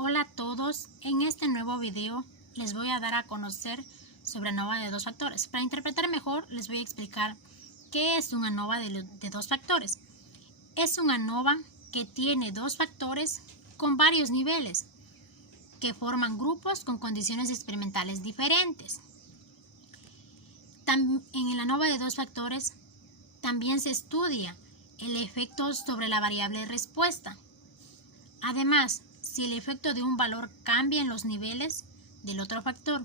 Hola a todos, en este nuevo video les voy a dar a conocer sobre ANOVA de dos factores. Para interpretar mejor les voy a explicar qué es un ANOVA de dos factores. Es un ANOVA que tiene dos factores con varios niveles que forman grupos con condiciones experimentales diferentes. En el ANOVA de dos factores también se estudia el efecto sobre la variable de respuesta. Además, si el efecto de un valor cambia en los niveles del otro factor,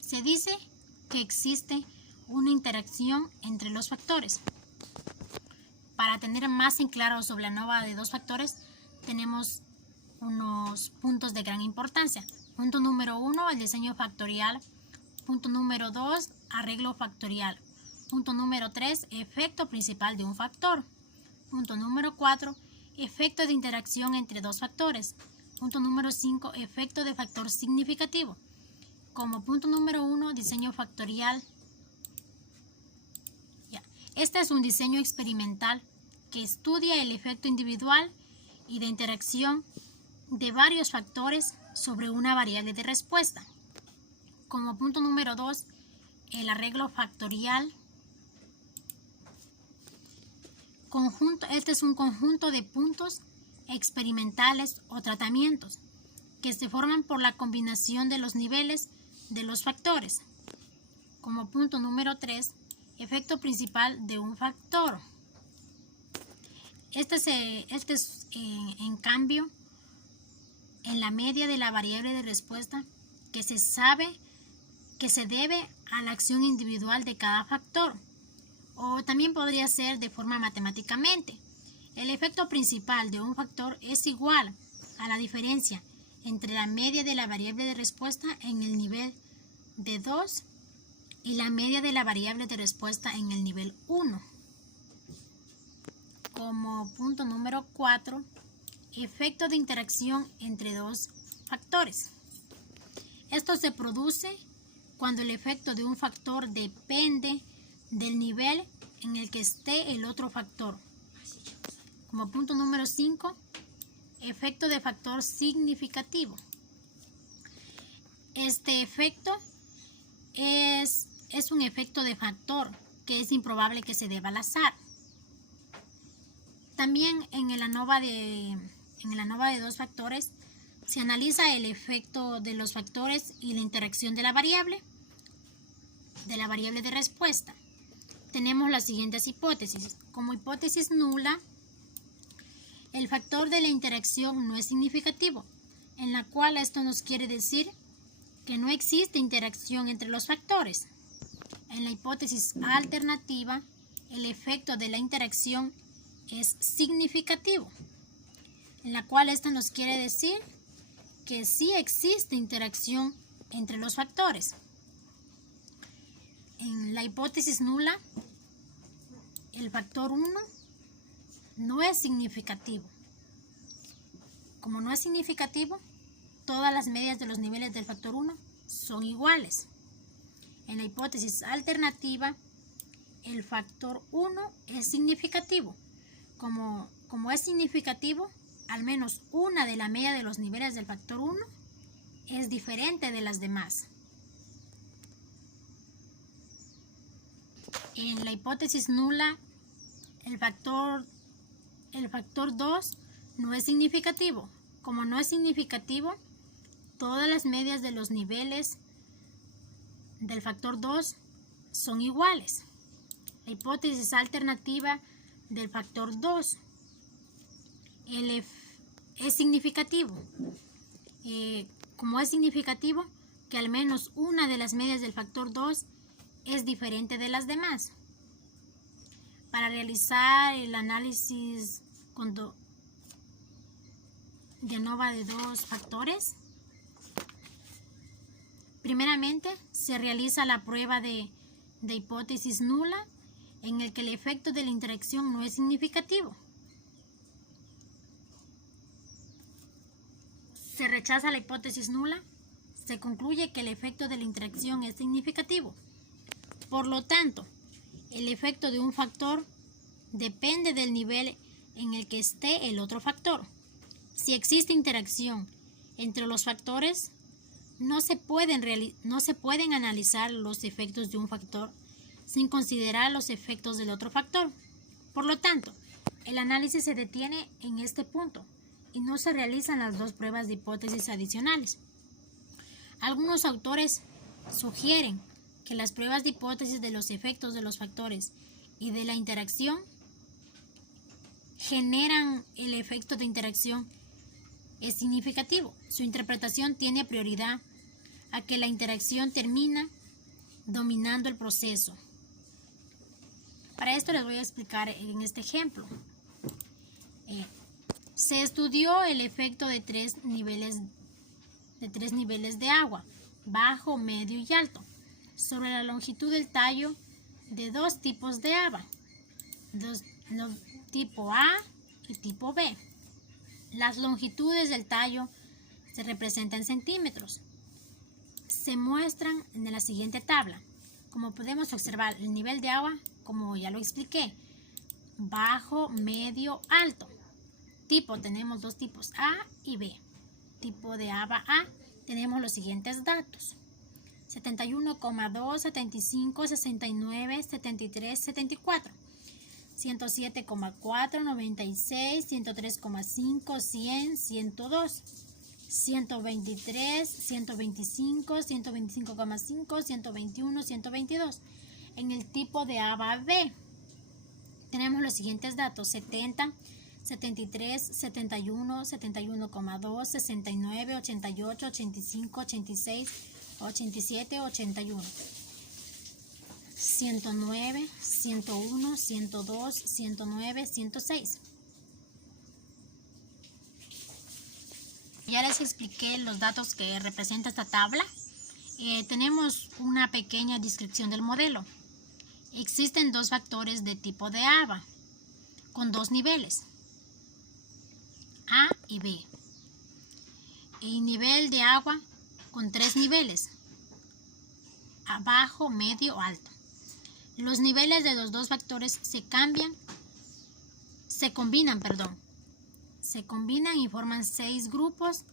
se dice que existe una interacción entre los factores. Para tener más en claro sobre la ANOVA de dos factores, tenemos unos puntos de gran importancia. Punto número 1, el diseño factorial. Punto número 2, arreglo factorial. Punto número 3, efecto principal de un factor. Punto número 4, efecto de interacción entre dos factores. Punto número 5, efecto de factor significativo. Como punto número 1, diseño factorial. Este es un diseño experimental que estudia el efecto individual y de interacción de varios factores sobre una variable de respuesta. Como punto número 2, el arreglo factorial. Este es un conjunto de puntos experimentales o tratamientos que se forman por la combinación de los niveles de los factores. Como punto número 3, efecto principal de un factor. Este es en cambio en la media de la variable de respuesta que se sabe que se debe a la acción individual de cada factor, o también podría ser de forma matemáticamente. El efecto principal de un factor es igual a la diferencia entre la media de la variable de respuesta en el nivel de 2 y la media de la variable de respuesta en el nivel 1. Como punto número 4, efecto de interacción entre dos factores. Esto se produce cuando el efecto de un factor depende del nivel en el que esté el otro factor. Como punto número 5, efecto de factor significativo. Este efecto es un efecto de factor que es improbable que se deba al azar. También en el ANOVA de dos factores se analiza el efecto de los factores y la interacción de la variable de respuesta. Tenemos las siguientes hipótesis. Como hipótesis nula, el factor de la interacción no es significativo, en la cual esto nos quiere decir que no existe interacción entre los factores. En la hipótesis alternativa, el efecto de la interacción es significativo, en la cual esto nos quiere decir que sí existe interacción entre los factores. En la hipótesis nula, el factor 1 no es significativo. Como no es significativo, todas las medias de los niveles del factor 1 son iguales. En la hipótesis alternativa, el factor 1 es significativo. Como es significativo, al menos una de la media de los niveles del factor 1 es diferente de las demás. En la hipótesis nula, el factor 2 no es significativo. Como no es significativo, todas las medias de los niveles del factor 2 son iguales. La hipótesis alternativa del factor 2 es significativo. Como es significativo, que al menos una de las medias del factor 2 es diferente de las demás. Para realizar el análisis de ANOVA de dos factores, primeramente se realiza la prueba de hipótesis nula, en el que el efecto de la interacción no es significativo. Se rechaza la hipótesis nula, se concluye que el efecto de la interacción es significativo. Por lo tanto, el efecto de un factor depende del nivel en el que esté el otro factor. Si existe interacción Entre los factores, no se pueden analizar los efectos de un factor sin considerar los efectos del otro factor. Por lo tanto, el análisis se detiene en este punto y no se realizan las dos pruebas de hipótesis adicionales. Algunos autores sugieren que las pruebas de hipótesis de los efectos de los factores y de la interacción generan el efecto de interacción es significativo. Su interpretación tiene prioridad a que la interacción termina dominando el proceso. Para esto les voy a explicar en este ejemplo. Se estudió el efecto de tres niveles de agua, bajo, medio y alto, sobre la longitud del tallo de dos tipos de haba, tipo A y tipo B. Las longitudes del tallo se representan en centímetros. Se muestran en la siguiente tabla. Como podemos observar, el nivel de agua, como ya lo expliqué, bajo, medio, alto. Tipo, tenemos dos tipos, A y B. Tipo de haba A, tenemos los siguientes datos: 71,2, 75, 69, 73, 74. 107,4, 96, 103,5, 100, 102, 123, 125, 125,5, 121, 122. En el tipo de haba B tenemos los siguientes datos: 70, 73, 71, 71,2, 69, 88, 85, 86, 87, 81. 109, 101, 102, 109, 106. Ya les expliqué los datos que representa esta tabla. Tenemos una pequeña descripción del modelo. Existen dos factores de tipo de haba con dos niveles, A y B. Y nivel de agua con tres niveles, bajo, medio, alto. Los niveles de los dos factores se combinan y forman 6 grupos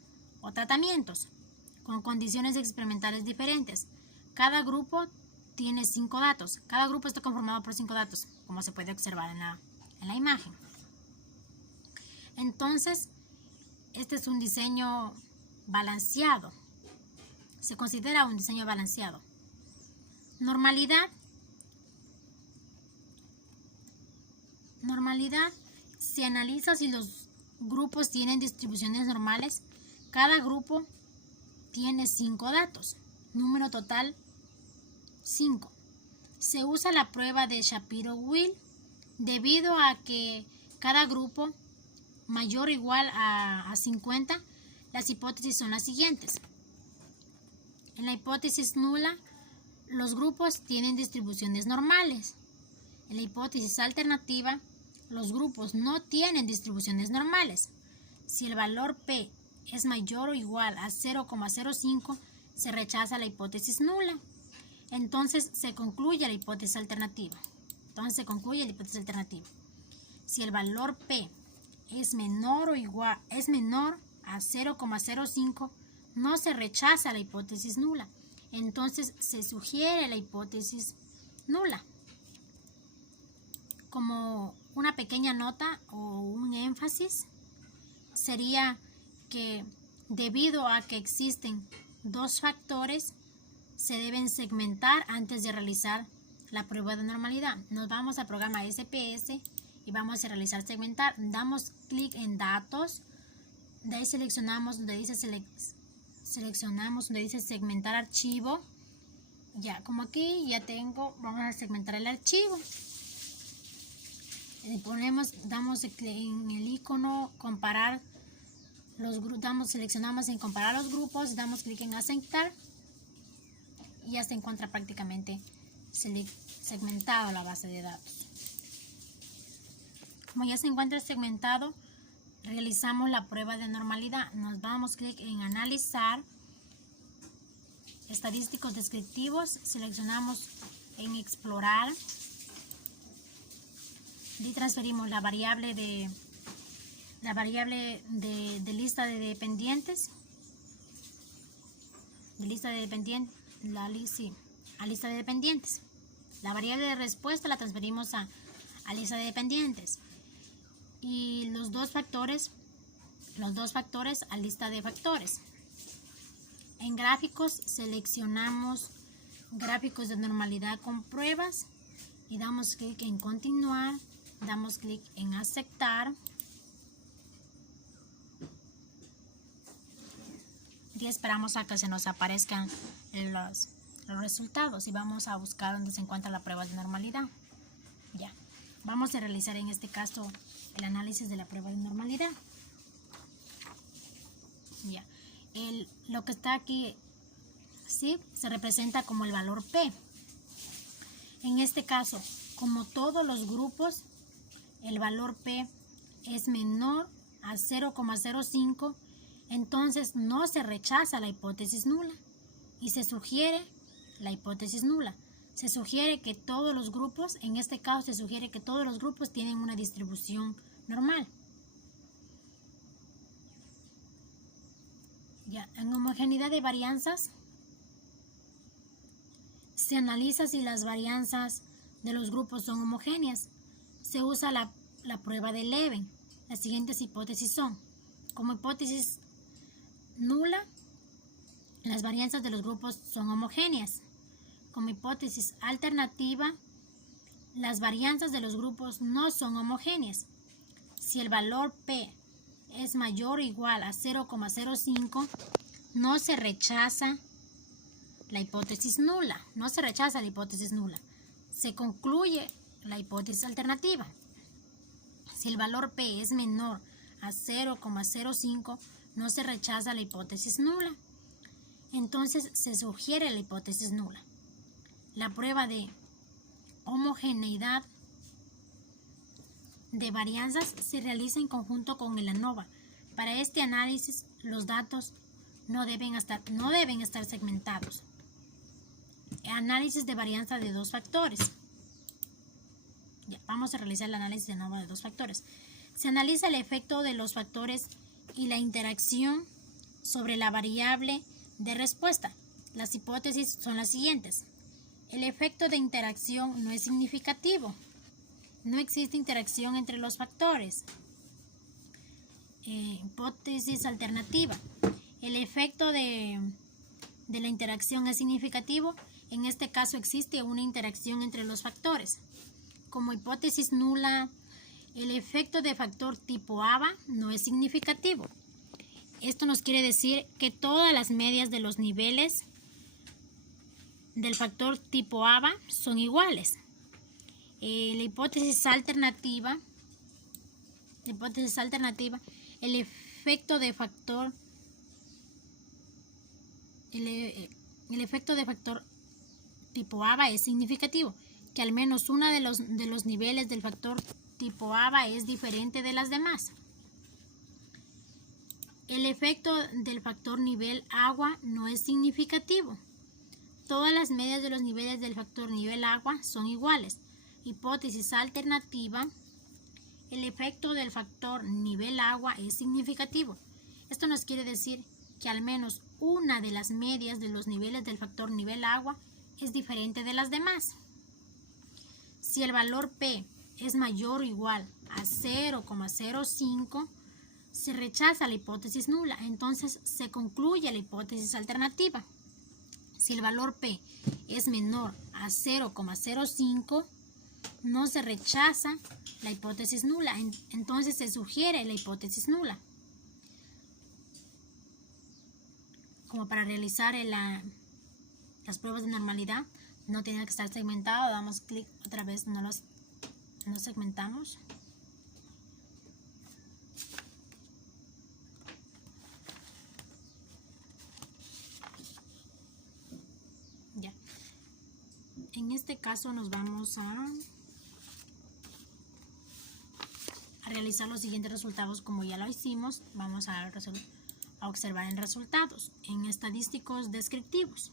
o tratamientos con condiciones experimentales diferentes. Cada grupo tiene 5 datos. Cada grupo está conformado por 5 datos, como se puede observar en la imagen. Entonces, este es un diseño balanceado. Se considera un diseño balanceado. Normalidad, se analiza si los grupos tienen distribuciones normales. Cada grupo tiene 5 datos. Número total, 5. Se usa la prueba de Shapiro-Wills debido a que cada grupo mayor o igual a 50, las hipótesis son las siguientes. En la hipótesis nula, los grupos tienen distribuciones normales. En la hipótesis alternativa, los grupos no tienen distribuciones normales. Si el valor P es mayor o igual a 0,05, se rechaza la hipótesis nula. Entonces se concluye la hipótesis alternativa. Si el valor P es menor a 0,05, no se rechaza la hipótesis nula. Entonces se sugiere la hipótesis nula. Como una pequeña nota o un énfasis, sería que debido a que existen dos factores, se deben segmentar antes de realizar la prueba de normalidad. Nos vamos al programa SPS y vamos a realizar segmentar. Damos clic en datos, de ahí seleccionamos donde dice segmentar archivo. Ya, como aquí ya tengo, vamos a segmentar el archivo. Damos en el icono comparar los grupos, seleccionamos en comparar los grupos, damos clic en aceptar y ya se encuentra prácticamente segmentado la base de datos. Como ya se encuentra segmentado, realizamos la prueba de normalidad. Nos damos clic en analizar, estadísticos descriptivos, seleccionamos en explorar y transferimos la variable de lista de dependientes lista de dependientes, a lista de dependientes. La variable de respuesta la transferimos a lista de dependientes. Y los dos factores a lista de factores. En gráficos seleccionamos gráficos de normalidad con pruebas y damos clic en continuar, damos clic en aceptar y esperamos a que se nos aparezcan los resultados y vamos a buscar donde se encuentra la prueba de normalidad. Ya, vamos a realizar en este caso el análisis de la prueba de normalidad. Ya, lo que está aquí, ¿sí?, se representa como el valor P. En este caso, como todos los grupos, el valor P es menor a 0,05, entonces no se rechaza la hipótesis nula y se sugiere la hipótesis nula. Se sugiere que todos los grupos, en este caso se sugiere que todos los grupos tienen una distribución normal. Ya, en homogeneidad de varianzas, se analiza si las varianzas de los grupos son homogéneas. Se usa la prueba de Leven. Las siguientes hipótesis son: como hipótesis nula, las varianzas de los grupos son homogéneas. Como hipótesis alternativa, las varianzas de los grupos no son homogéneas. Si el valor P es mayor o igual a 0,05, no se rechaza la hipótesis nula. No se rechaza la hipótesis nula. Se concluye la hipótesis alternativa. Si el valor P es menor a 0,05, no se rechaza la hipótesis nula. Entonces se sugiere la hipótesis nula. La prueba de homogeneidad de varianzas se realiza en conjunto con el ANOVA. Para este análisis, los datos no deben estar segmentados. Análisis de varianza de dos factores. Ya, vamos a realizar el análisis de ANOVA de dos factores. Se analiza el efecto de los factores y la interacción sobre la variable de respuesta. Las hipótesis son las siguientes. El efecto de interacción no es significativo. No existe interacción entre los factores. Hipótesis alternativa. El efecto de la interacción es significativo. En este caso existe una interacción entre los factores. Como hipótesis nula, el efecto de factor tipo ABA no es significativo. Esto nos quiere decir que todas las medias de los niveles del factor tipo ABA son iguales. La hipótesis alternativa, el efecto de factor tipo ABA es significativo, que al menos una de los niveles del factor tipo ABA es diferente de las demás. El efecto del factor nivel agua no es significativo. Todas las medias de los niveles del factor nivel agua son iguales. Hipótesis alternativa, el efecto del factor nivel agua es significativo. Esto nos quiere decir que al menos una de las medias de los niveles del factor nivel agua es diferente de las demás. Si el valor P es mayor o igual a 0,05, se rechaza la hipótesis nula, entonces se concluye la hipótesis alternativa. Si el valor P es menor a 0,05, no se rechaza la hipótesis nula, entonces se sugiere la hipótesis nula. Como para realizar las pruebas de normalidad, no tiene que estar segmentado, damos clic otra vez, no segmentamos. Ya. En este caso nos vamos a realizar los siguientes resultados como ya lo hicimos. Vamos a observar en resultados, en estadísticos descriptivos.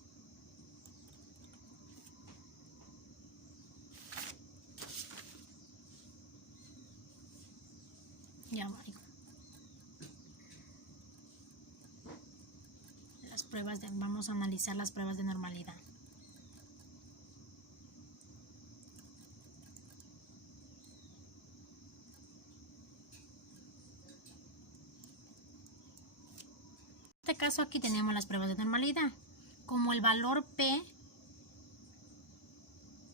Ya va. Las vamos a analizar las pruebas de normalidad. En este caso aquí tenemos las pruebas de normalidad. Como el valor P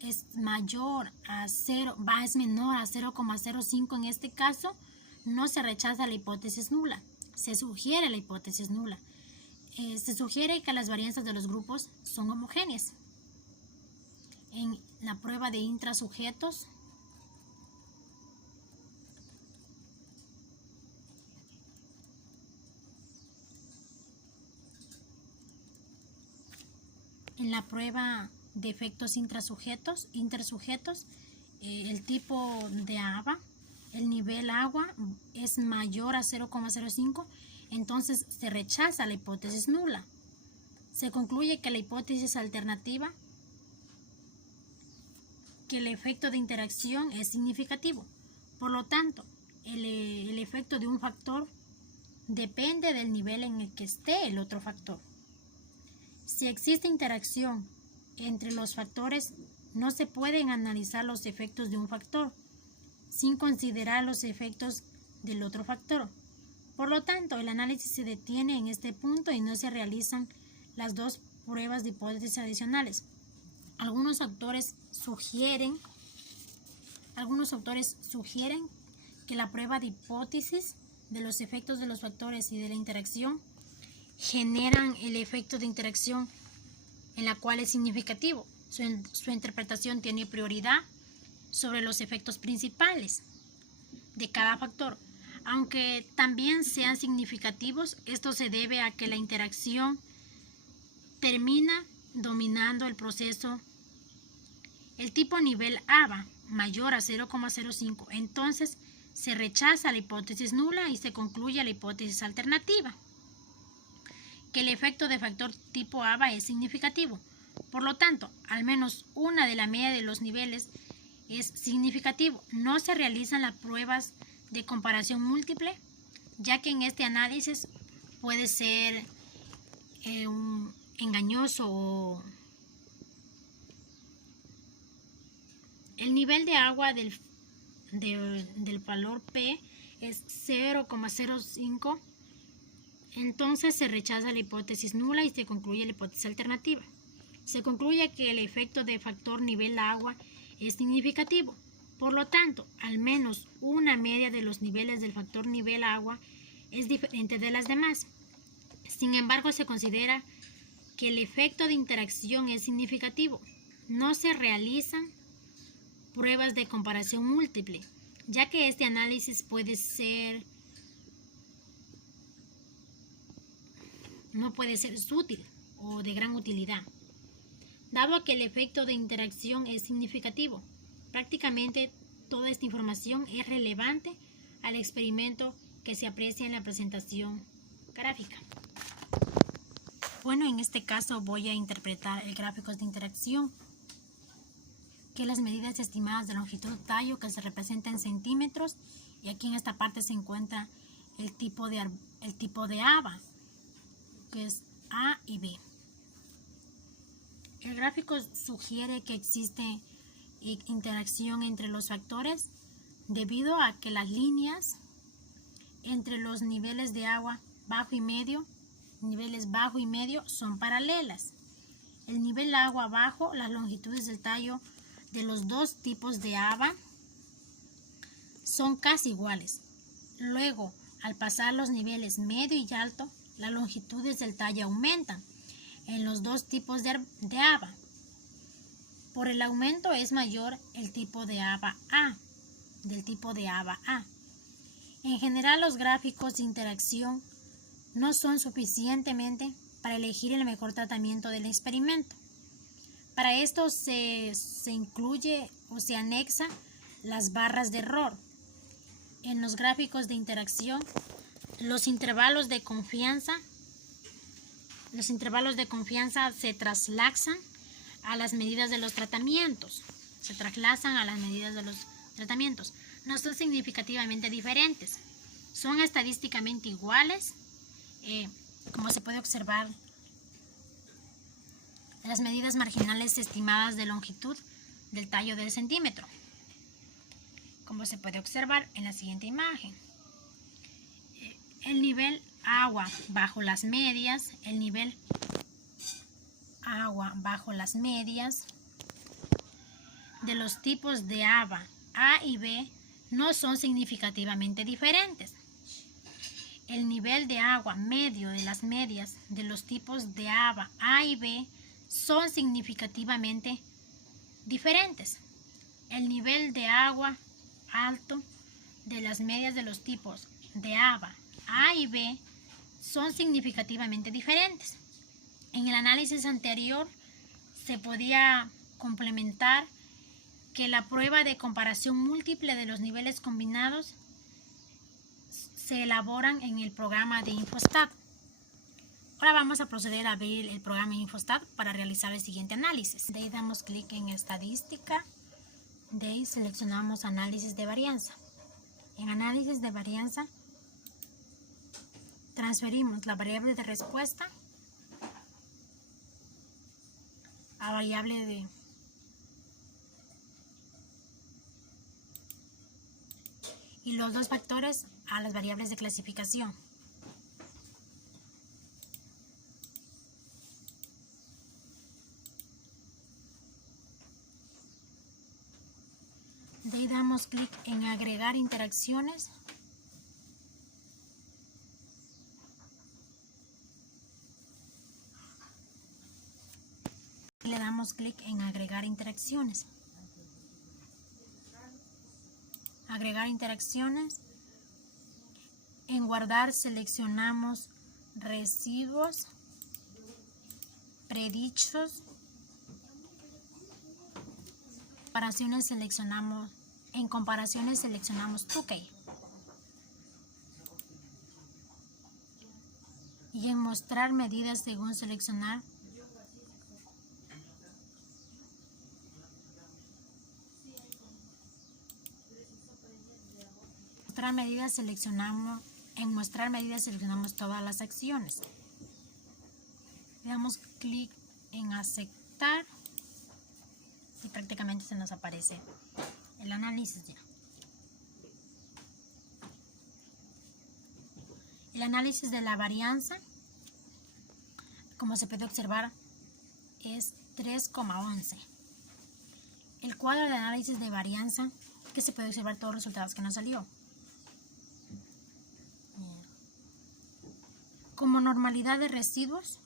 es menor a 0,05 en este caso, no se rechaza la hipótesis nula, se sugiere la hipótesis nula. Se sugiere que las varianzas de los grupos son homogéneas. En la prueba de intrasujetos, en la prueba de efectos intersujetos, el tipo de ABA, el nivel agua es mayor a 0,05, entonces se rechaza la hipótesis nula. Se concluye que la hipótesis alternativa, que el efecto de interacción es significativo. Por lo tanto, el efecto de un factor depende del nivel en el que esté el otro factor. Si existe interacción entre los factores, no se pueden analizar los efectos de un factor sin considerar los efectos del otro factor. Por lo tanto, el análisis se detiene en este punto y no se realizan las dos pruebas de hipótesis adicionales. Algunos autores sugieren que la prueba de hipótesis de los efectos de los factores y de la interacción generan el efecto de interacción en la cual es significativo. Su interpretación tiene prioridad sobre los efectos principales de cada factor. Aunque también sean significativos, esto se debe a que la interacción termina dominando el proceso. El tipo nivel ABA mayor a 0,05, entonces se rechaza la hipótesis nula y se concluye la hipótesis alternativa, que el efecto de factor tipo ABA es significativo. Por lo tanto, al menos una de la media de los niveles es significativo. No se realizan las pruebas de comparación múltiple, ya que en este análisis puede ser engañoso o el nivel de agua del valor P es 0,05, entonces se rechaza la hipótesis nula y se concluye la hipótesis alternativa. Se concluye que el efecto de factor nivel agua es significativo. Por lo tanto, al menos una media de los niveles del factor nivel agua es diferente de las demás. Sin embargo, se considera que el efecto de interacción es significativo. No se realizan pruebas de comparación múltiple, ya que este análisis no puede ser útil o de gran utilidad. Dado que el efecto de interacción es significativo, prácticamente toda esta información es relevante al experimento que se aprecia en la presentación gráfica. Bueno, en este caso voy a interpretar el gráfico de interacción, que las medidas estimadas de longitud tallo que se representa en centímetros, y aquí en esta parte se encuentra el tipo de ABA, que es A y B. El gráfico sugiere que existe interacción entre los factores debido a que las líneas entre los niveles de agua niveles bajo y medio son paralelas. El nivel agua bajo, las longitudes del tallo de los dos tipos de ABA son casi iguales. Luego, al pasar los niveles medio y alto, las longitudes del tallo aumentan en los dos tipos de ABA. Por el aumento es mayor el tipo de ABA A del tipo de ABA A. En general, los gráficos de interacción no son suficientemente para elegir el mejor tratamiento del experimento. Para esto se incluye o se anexa las barras de error. En los gráficos de interacción, los intervalos de confianza se traslapan a las medidas de los tratamientos. No son significativamente diferentes. Son estadísticamente iguales. Como se puede observar, las medidas marginales estimadas de longitud del tallo del centímetro, como se puede observar en la siguiente imagen. El nivel agua bajo las medias, el nivel agua bajo las medias de los tipos de ABA A y B no son significativamente diferentes. El nivel de agua medio de las medias de los tipos de ABA A y B son significativamente diferentes. El nivel de agua alto de las medias de los tipos de ABA A y B son significativamente diferentes. En el análisis anterior se podía complementar que la prueba de comparación múltiple de los niveles combinados se elaboran en el programa de Infostat. Ahora vamos a proceder a abrir el programa Infostat para realizar el siguiente análisis. De ahí damos clic en Estadística, de ahí seleccionamos Análisis de varianza. En Análisis de varianza transferimos la variable de respuesta a variable de y los dos factores a las variables de clasificación. De ahí damos clic en agregar interacciones. Le damos clic en agregar interacciones. Agregar interacciones. En guardar seleccionamos residuos predichos. En comparaciones seleccionamos Tukey. Y en mostrar medidas según seleccionar en mostrar medidas seleccionamos todas las acciones. Le damos clic en aceptar y prácticamente se nos aparece el análisis ya. El análisis de la varianza, como se puede observar, es 3,11. El cuadro de análisis de varianza, que se puede observar todos los resultados que nos salió. Como normalidad de residuos,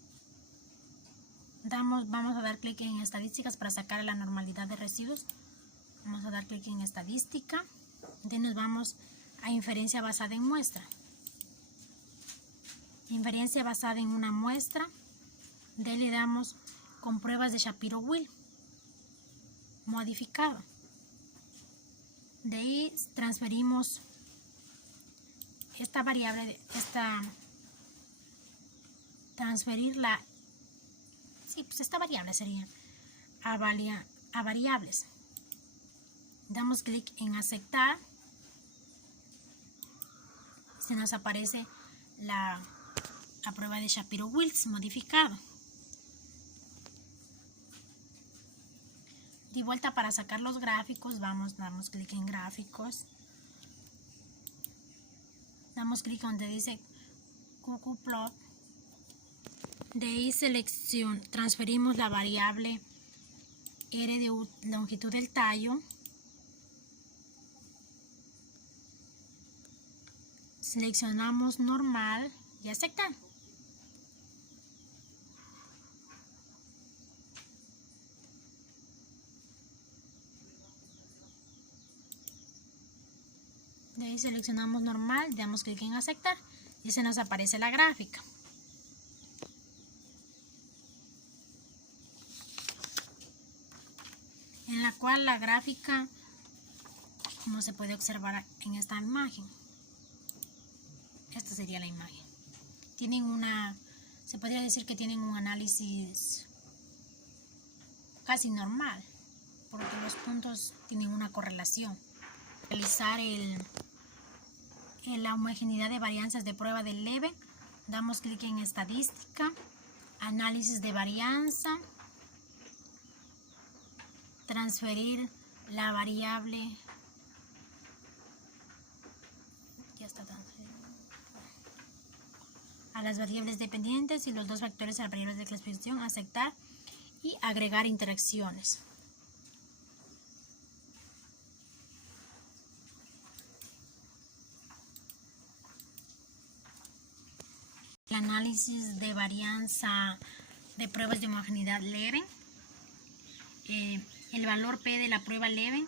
vamos a dar clic en estadísticas para sacar la normalidad de residuos. Vamos a dar clic en estadística. De nos vamos a inferencia basada en muestra. Inferencia basada en una muestra. De le damos con pruebas de Shapiro-Wilk modificado. De ahí transferimos esta variable, esta variable sería a variables. Damos clic en aceptar. Se nos aparece la prueba de Shapiro-Wilk modificado. De vuelta para sacar los gráficos, damos clic en gráficos. Damos clic donde dice qqplot. De ahí transferimos la variable R de longitud del tallo. Seleccionamos normal y aceptar. De ahí seleccionamos normal, damos clic en aceptar y se nos aparece la gráfica. En la cual la gráfica, como se puede observar en esta imagen, esta sería la imagen. Se podría decir que tienen un análisis casi normal, porque los puntos tienen una correlación. Realizar la homogeneidad de varianzas de prueba del Leven, damos clic en estadística, análisis de varianza, transferir la variable a las variables dependientes y los dos factores a las variables de clasificación, aceptar y agregar interacciones. El análisis de varianza de pruebas de homogeneidad Leven. El valor P de la prueba Leven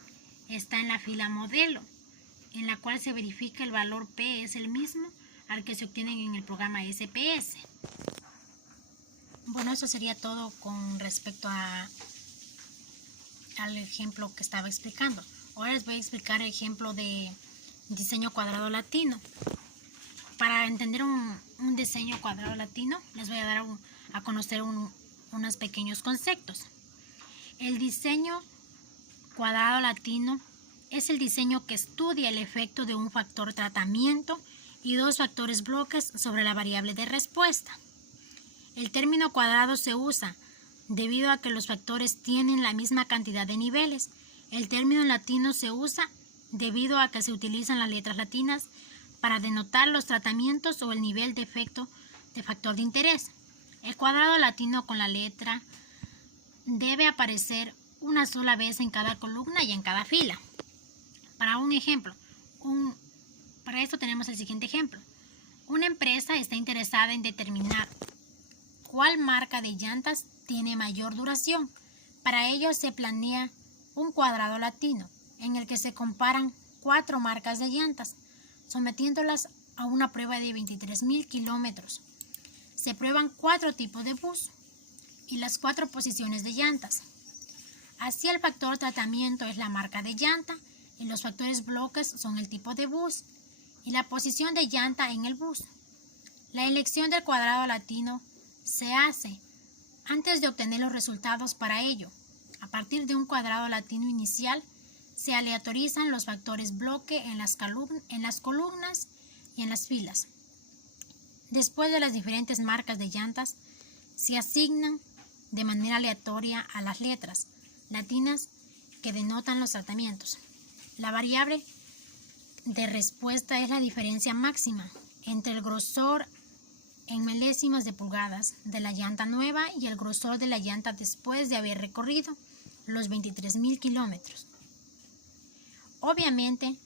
está en la fila modelo, en la cual se verifica el valor P es el mismo al que se obtiene en el programa SPS. Bueno, eso sería todo con respecto al ejemplo que estaba explicando. Ahora les voy a explicar el ejemplo de diseño cuadrado latino. Para entender un diseño cuadrado latino, les voy a dar a conocer unos pequeños conceptos. El diseño cuadrado latino es el diseño que estudia el efecto de un factor tratamiento y dos factores bloques sobre la variable de respuesta. El término cuadrado se usa debido a que los factores tienen la misma cantidad de niveles. El término latino se usa debido a que se utilizan las letras latinas para denotar los tratamientos o el nivel de efecto de factor de interés. El cuadrado latino con la letra debe aparecer una sola vez en cada columna y en cada fila. Para un ejemplo, para esto tenemos el siguiente ejemplo. Una empresa está interesada en determinar cuál marca de llantas tiene mayor duración. Para ello se planea un cuadrado latino en el que se comparan 4 marcas de llantas, sometiéndolas a una prueba de 23.000 kilómetros. Se prueban 4 tipos de bus y las 4 posiciones de llantas. Así el factor tratamiento es la marca de llanta y los factores bloques son el tipo de bus y la posición de llanta en el bus. La elección del cuadrado latino se hace antes de obtener los resultados para ello. A partir de un cuadrado latino inicial, se aleatorizan los factores bloque en las columnas y en las filas. Después de las diferentes marcas de llantas, se asignan de manera aleatoria a las letras latinas que denotan los tratamientos. La variable de respuesta es la diferencia máxima entre el grosor en milésimas de pulgadas de la llanta nueva y el grosor de la llanta después de haber recorrido los 23.000 kilómetros. Obviamente,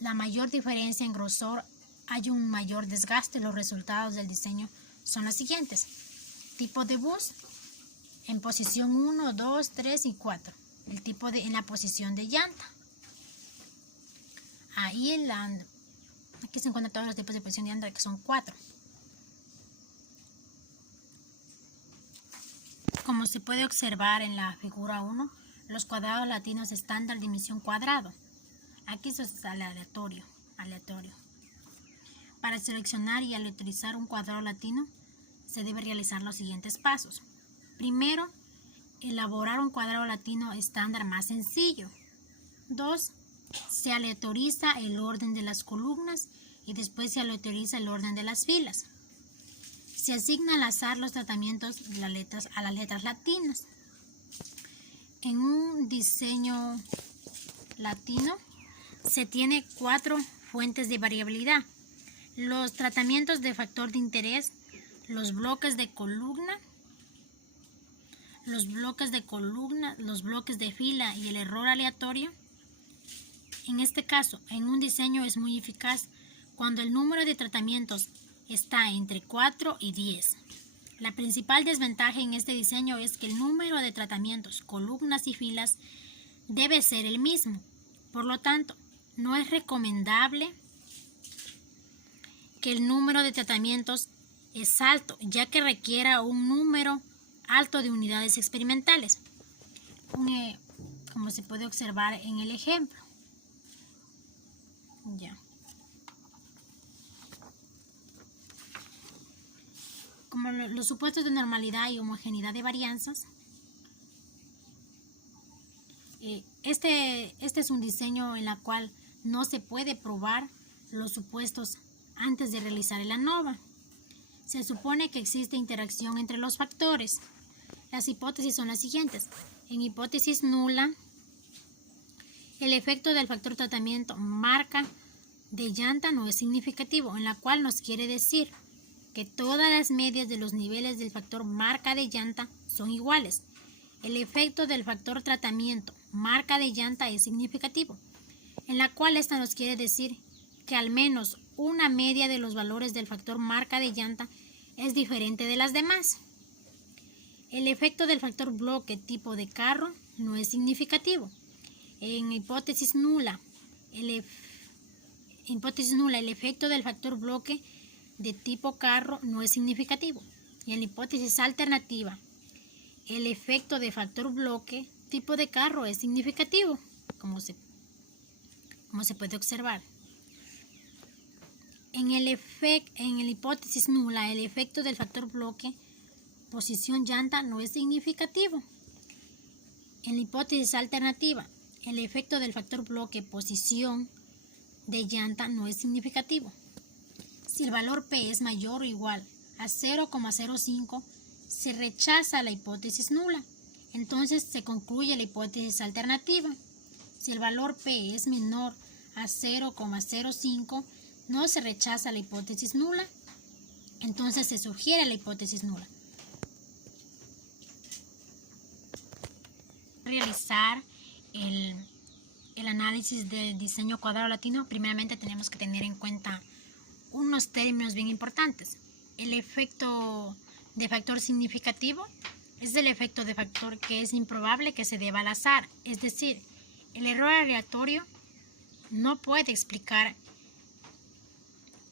la mayor diferencia en grosor hay un mayor desgaste. Los resultados del diseño son los siguientes. Tipo de bus en posición 1, 2, 3 y 4. El tipo en la posición de llanta. Aquí se encuentran todos los tipos de posición de llanta, que son 4. Como se puede observar en la figura 1, los cuadrados latinos estándar dimensión cuadrado. Aquí eso es aleatorio. Para seleccionar y aleatorizar un cuadrado latino, se debe realizar los siguientes pasos. Primero, elaborar un cuadrado latino estándar más sencillo. 2. Se aleatoriza el orden de las columnas y después se aleatoriza el orden de las filas. Se asigna al azar los tratamientos de las letras a las letras latinas. En un diseño latino se tiene 4 fuentes de variabilidad: los tratamientos de factor de interés, los bloques de columna, los bloques de fila y el error aleatorio. En este caso, en un diseño es muy eficaz cuando el número de tratamientos está entre 4 y 10. La principal desventaja en este diseño es que el número de tratamientos, columnas y filas debe ser el mismo. Por lo tanto, no es recomendable que el número de tratamientos es alto, ya que requiera un número alto de unidades experimentales, como se puede observar en el ejemplo. Como los supuestos de normalidad y homogeneidad de varianzas, este es un diseño en el cual no se puede probar los supuestos antes de realizar el ANOVA. Se supone que existe interacción entre los factores. Las hipótesis son las siguientes. En hipótesis nula, El efecto del factor tratamiento marca de llanta no es significativo, en la cual nos quiere decir que todas las medias de los niveles del factor marca de llanta son iguales. El efecto del factor tratamiento marca de llanta es significativo, en la cual esta nos quiere decir que al menos una media de los valores del factor marca de llanta es diferente de las demás. El efecto del factor bloque tipo de carro no es significativo. En hipótesis nula, el efecto del factor bloque de tipo carro no es significativo. Y en la hipótesis alternativa, el efecto de factor bloque tipo de carro es significativo, como se puede observar. En la hipótesis nula, el efecto del factor bloque posición llanta no es significativo. En la hipótesis alternativa, el efecto del factor bloque posición de llanta no es significativo. Si el valor P es mayor o igual a 0,05, se rechaza la hipótesis nula. Entonces se concluye la hipótesis alternativa. Si el valor P es menor a 0,05, no se rechaza la hipótesis nula. Entonces se sugiere la hipótesis nula. Realizar el análisis del diseño cuadrado latino, primeramente tenemos que tener en cuenta unos términos bien importantes. El efecto de factor significativo es el efecto de factor que es improbable que se deba al azar, es decir, el error aleatorio no puede explicar,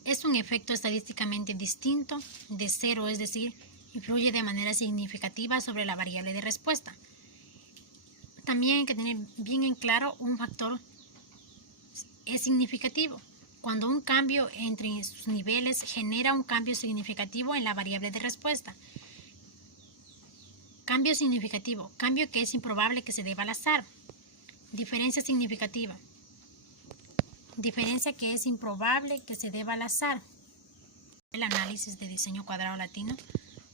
es un efecto estadísticamente distinto de cero, es decir, influye de manera significativa sobre la variable de respuesta. También hay que tener bien en claro un factor es significativo cuando un cambio entre sus niveles genera un cambio significativo en la variable de respuesta. Cambio significativo, cambio que es improbable que se deba al azar. Diferencia significativa, diferencia que es improbable que se deba al azar. El análisis de diseño cuadrado latino.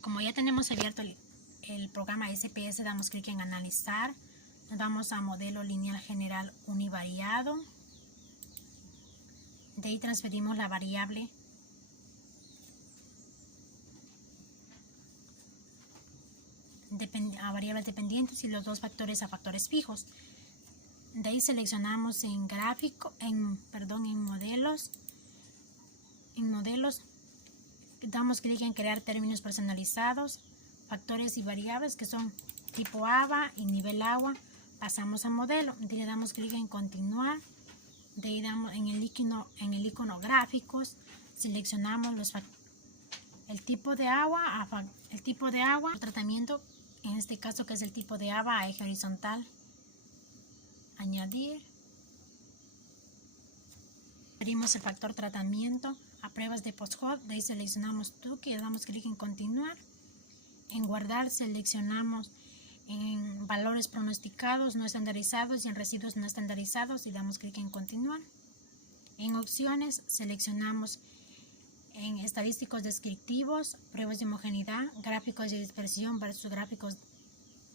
Como ya tenemos abierto el programa SPS, damos clic en analizar. Nos vamos a modelo lineal general univariado. De ahí transferimos la variable a variables dependientes y los dos factores a factores fijos. De ahí seleccionamos en modelos, damos clic en crear términos personalizados, factores y variables que son tipo ABA y nivel agua. Pasamos a modelo, de ahí le damos clic en continuar, de ahí damos en el icono gráficos, seleccionamos el tipo de agua, el tratamiento, en este caso que es el tipo de ABA a eje horizontal, añadir, abrimos el factor tratamiento a pruebas de post-hoc, de ahí seleccionamos Tuki y le damos clic en continuar, en guardar seleccionamos en valores pronosticados no estandarizados y en residuos no estandarizados y damos clic en continuar. En opciones seleccionamos en estadísticos descriptivos, pruebas de homogeneidad, gráficos de dispersión versus gráficos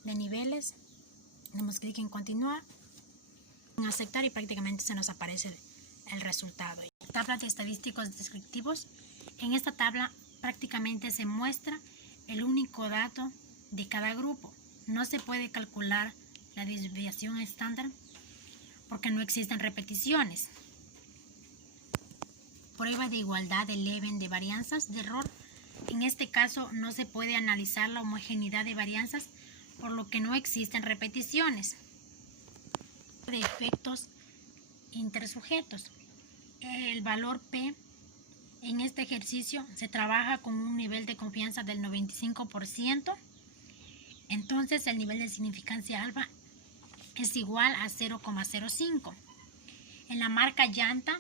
de niveles. Damos clic en continuar, en aceptar y prácticamente se nos aparece el resultado. Tabla de estadísticos descriptivos. En esta tabla prácticamente se muestra el único dato de cada grupo. No se puede calcular la desviación estándar porque no existen repeticiones. Prueba de igualdad de Leven de varianzas de error. En este caso no se puede analizar la homogeneidad de varianzas por lo que no existen repeticiones. De efectos intersujetos. El valor P en este ejercicio se trabaja con un nivel de confianza del 95%. Entonces el nivel de significancia alfa es igual a 0,05. En la marca llanta,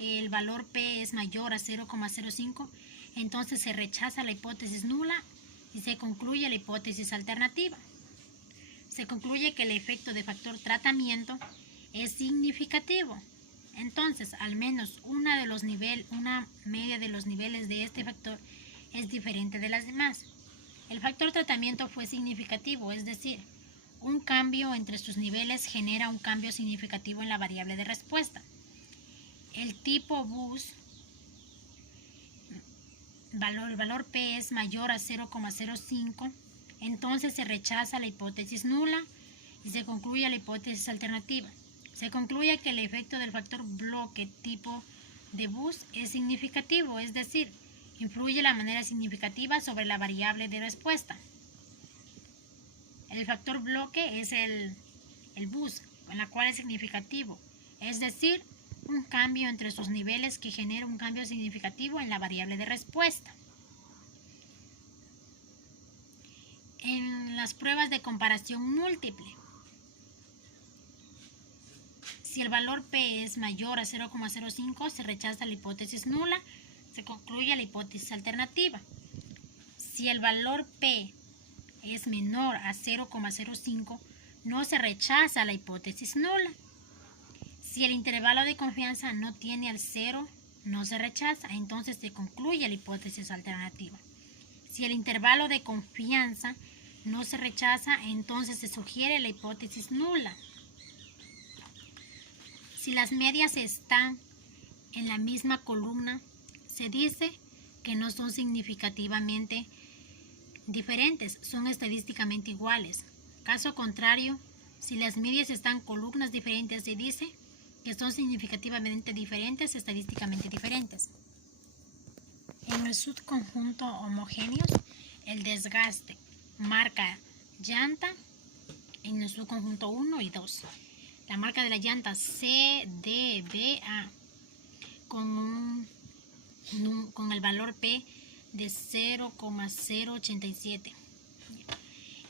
el valor P es mayor a 0,05, entonces se rechaza la hipótesis nula y se concluye la hipótesis alternativa. Se concluye que el efecto de factor tratamiento es significativo. Entonces, al menos una media de los niveles de este factor es diferente de las demás. El factor tratamiento fue significativo, es decir, un cambio entre sus niveles genera un cambio significativo en la variable de respuesta. El tipo bus, el valor P es mayor a 0,05, entonces se rechaza la hipótesis nula y se concluye la hipótesis alternativa. Se concluye que el efecto del factor bloque tipo de bus es significativo, es decir, influye de manera significativa sobre la variable de respuesta. El factor bloque es el bus, en la cual es significativo, es decir, un cambio entre sus niveles que genera un cambio significativo en la variable de respuesta. En las pruebas de comparación múltiple, si el valor P es mayor a 0,05, se rechaza la hipótesis nula, se concluye la hipótesis alternativa. Si el valor P es menor a 0,05, no se rechaza la hipótesis nula. Si el intervalo de confianza no tiene al 0, no se rechaza, entonces se concluye la hipótesis alternativa. Si el intervalo de confianza no se rechaza, entonces se sugiere la hipótesis nula. Si las medias están en la misma columna, se dice que no son significativamente diferentes, son estadísticamente iguales. Caso contrario, si las medias están en columnas diferentes, se dice que son significativamente diferentes, estadísticamente diferentes. En el subconjunto homogéneos, el desgaste marca llanta en el subconjunto 1 y 2. La marca de la llanta CDBA con el valor P de 0,087.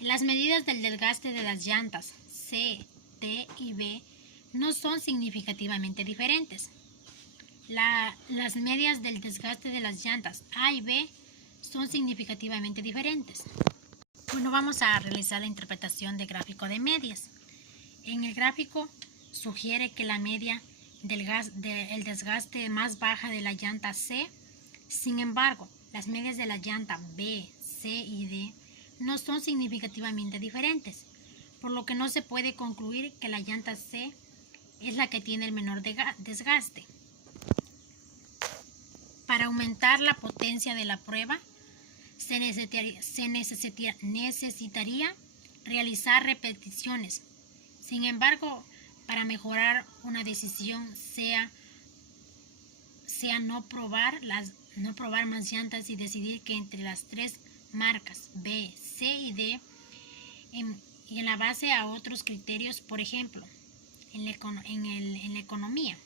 Las medidas del desgaste de las llantas C, T y B no son significativamente diferentes. Las medias del desgaste de las llantas A y B son significativamente diferentes. Bueno, vamos a realizar la interpretación de gráfico de medias. En el gráfico sugiere que la media del desgaste más baja de la llanta C. Sin embargo, las medias de la llanta B, C y D no son significativamente diferentes, por lo que no se puede concluir que la llanta C es la que tiene el menor desgaste. Para aumentar la potencia de la prueba, se necesitaría realizar repeticiones. Sin embargo, para mejorar una decisión sea no probar más llantas y decidir que entre las tres marcas B, C y D y en la base a otros criterios, por ejemplo, en la economía.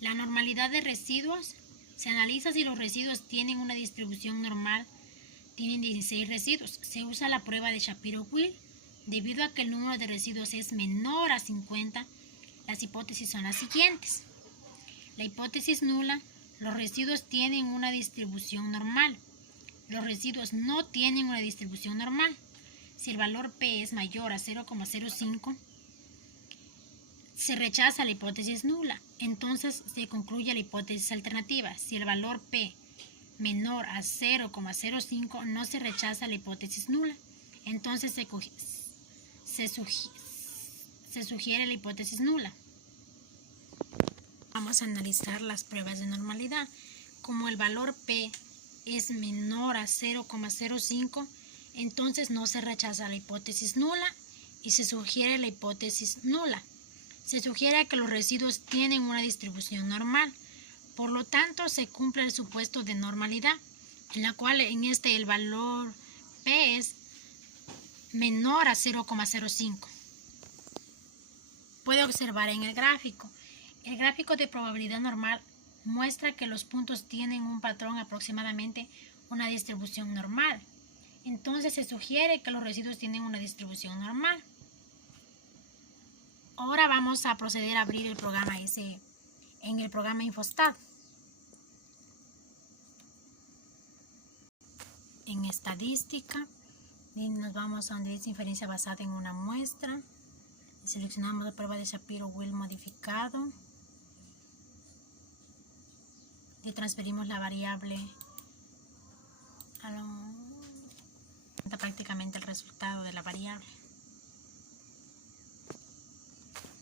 La normalidad de residuos se analiza si los residuos tienen una distribución normal, tienen 16 residuos. Se usa la prueba de Shapiro-Wilk. Debido a que el número de residuos es menor a 50, las hipótesis son las siguientes. La hipótesis nula, los residuos tienen una distribución normal. Los residuos no tienen una distribución normal. Si el valor P es mayor a 0,05, se rechaza la hipótesis nula. Entonces se concluye la hipótesis alternativa. Si el valor P menor a 0,05, no se rechaza la hipótesis nula. Entonces se sugiere la hipótesis nula. Vamos a analizar las pruebas de normalidad. Como el valor P es menor a 0,05, entonces no se rechaza la hipótesis nula y se sugiere la hipótesis nula. Se sugiere que los residuos tienen una distribución normal, por lo tanto se cumple el supuesto de normalidad, en la cual el valor P es menor a 0,05. Puede observar en el gráfico. El gráfico de probabilidad normal muestra que los puntos tienen un patrón aproximadamente una distribución normal. Entonces se sugiere que los residuos tienen una distribución normal. Ahora vamos a proceder a abrir el programa en el programa Infostat. En estadística, nos vamos a donde dice inferencia basada en una muestra. Seleccionamos la prueba de Shapiro-Wilk modificado. Le transferimos la variable prácticamente el resultado de la variable.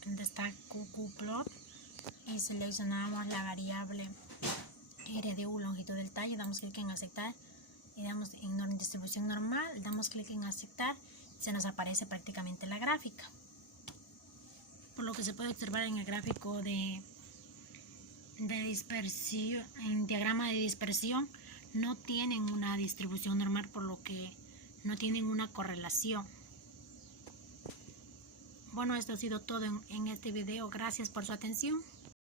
Donde está QQ-plot y seleccionamos la variable RDU, longitud del tallo, damos clic en aceptar y damos en distribución normal, damos clic en aceptar, se nos aparece prácticamente la gráfica. Por lo que se puede observar en el gráfico de dispersión, en diagrama de dispersión, no tienen una distribución normal, por lo que no tienen una correlación. Bueno, esto ha sido todo en este video. Gracias por su atención.